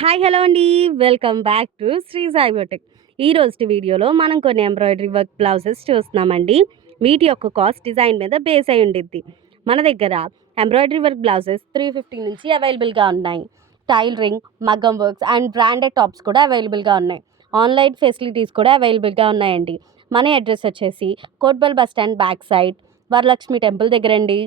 Hi hello అండి. Welcome back to Shri Sai Biotech. ఈరోజు వీడియోలో మనం కొన్ని ఎంబ్రాయిడరీ వర్క్ బ్లౌజెస్ చూస్తున్నామండి. వీటి యొక్క కాస్ట్ డిజైన్ మీద బేస్ అయి ఉండిద్ది. మన దగ్గర ఎంబ్రాయిడరీ వర్క్ బ్లౌజెస్ 350 నుంచి అవైలబుల్గా ఉన్నాయి. టైలరింగ్, మగ్గం వర్క్స్ అండ్ బ్రాండెడ్ టాప్స్ కూడా అవైలబుల్గా ఉన్నాయి. ఆన్లైన్ ఫెసిలిటీస్ కూడా అవైలబుల్గా ఉన్నాయండి. మన అడ్రస్ వచ్చేసి కోట్బల్ bus stand back side Varalakshmi temple దగ్గరండి.